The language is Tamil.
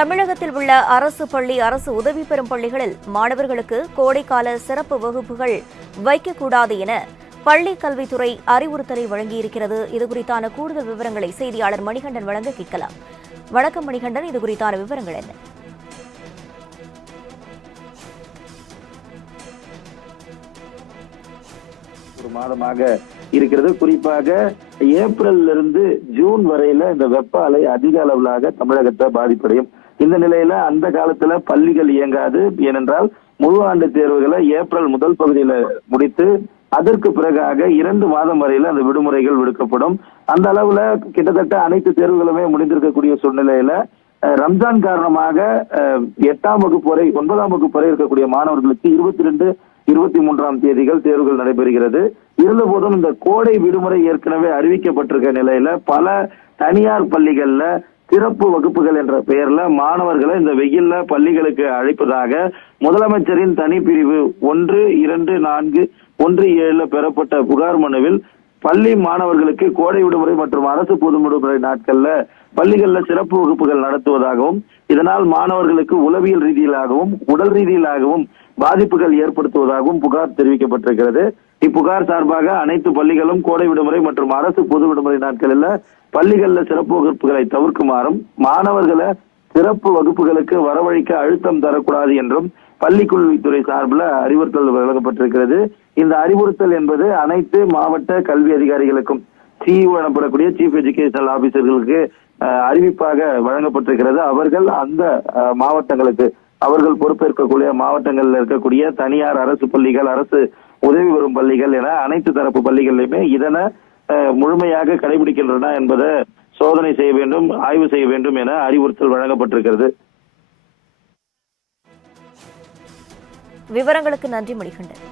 தமிழகத்தில் உள்ள அரசு பள்ளி, அரசு உதவி பெறும் பள்ளிகளில் மாணவர்களுக்கு கோடைக்கால சிறப்பு வகுப்புகள் வைக்கக்கூடாது என பள்ளிக் கல்வித்துறை அறிவுறுத்தலை வழங்கியிருக்கிறது. இதுகுறித்தான கூடுதல் விவரங்களை செய்தியாளர் மணிகண்டன் வழங்க கேட்கலாம். வணக்கம் மணிகண்டன், இதுகுறித்தான விவரங்கள் என்ன? ஒரு மாதமாக இருக்கிறது. குறிப்பாக ஏப்ரல்ல இருந்து ஜூன் வரையில இந்த வெப்ப அலை அதிக அளவிலாக தமிழகத்தை பாதிப்படையும். இந்த நிலையில அந்த காலத்துல பள்ளிகள் இயங்காது. ஏனென்றால் முழு ஆண்டு தேர்வுகளை ஏப்ரல் முதல் பகுதியில முடித்து அதற்கு பிறகாக 2 மாதம் வரையில அந்த விடுமுறைகள் விடுக்கப்படும். அந்த அளவுல கிட்டத்தட்ட அனைத்து தேர்வுகளுமே முடிந்திருக்கக்கூடிய சூழ்நிலையில ரம்ஜான் காரணமாக 8ஆம் வகுப்பு வரை 9ஆம் வகுப்பு வரை இருக்கக்கூடிய மாணவர்களுக்கு 22, 23ஆம் தேதிகள் தேர்வுகள் நடைபெறுகிறது. இருந்த போதும் இந்த கோடை விடுமுறை ஏற்கனவே அறிவிக்கப்பட்டிருக்க நிலையில பல தனியார் பள்ளிகள்ல சிறப்பு வகுப்புகள் என்ற பெயர்ல மாணவர்களை இந்த வெயில்ல பள்ளிகளுக்கு அழைப்பதாக முதலமைச்சரின் தனிப்பிரிவு 12417 பெறப்பட்ட புகார் மனுவில் பள்ளி மாணவர்களுக்கு கோடை விடுமுறை மற்றும் அரசு பொது விடுமுறை நாட்கள்ல பள்ளிகள்ல சிறப்பு வகுப்புகள் நடத்துவதாகவும் இதனால் மாணவர்களுக்கு உளவியல் ரீதியிலாகவும் உடல் ரீதியிலாகவும் பாதிப்புகள் ஏற்படுத்துவதாகவும் புகார் தெரிவிக்கப்பட்டிருக்கிறது. இப்புகார் சார்பாக அனைத்து பள்ளிகளும் கோடை விடுமுறை மற்றும் அரசு பொது விடுமுறை நாட்களில் பள்ளிகள்ல சிறப்பு வகுப்புகளை தவிர்க்குமாறும் மாணவர்களை சிறப்பு வகுப்புகளுக்கு வரவழைக்க அழுத்தம் தரக்கூடாது என்றும் பள்ளிக்கல்வித்துறை சார்பில் அறிவுறுத்தல் வழங்கப்பட்டிருக்கிறது. இந்த அறிவுறுத்தல் என்பது அனைத்து மாவட்ட கல்வி அதிகாரிகளுக்கும் சிஇஓ எனப்படக்கூடிய சீஃப் எஜுகேஷனல் ஆபீசர்களுக்கு அறிவிப்பாக வழங்கப்பட்டிருக்கிறது. அவர்கள் அந்த மாவட்டங்களுக்கு அவர்கள் பொறுப்பேற்கக்கூடிய மாவட்டங்களில் இருக்கக்கூடிய தனியார் அரசு பள்ளிகள், அரசு உதவி பெறும் பள்ளிகள் என அனைத்து தரப்பு பள்ளிகளிலுமே இதனை முழுமையாக கடைபிடிக்கின்றன என்பதை சோதனை செய்ய வேண்டும், ஆய்வு செய்ய வேண்டும் என அறிவுறுத்தல் வழங்கப்பட்டிருக்கிறது. விவரங்களுக்கு நன்றி மணிகண்டன்.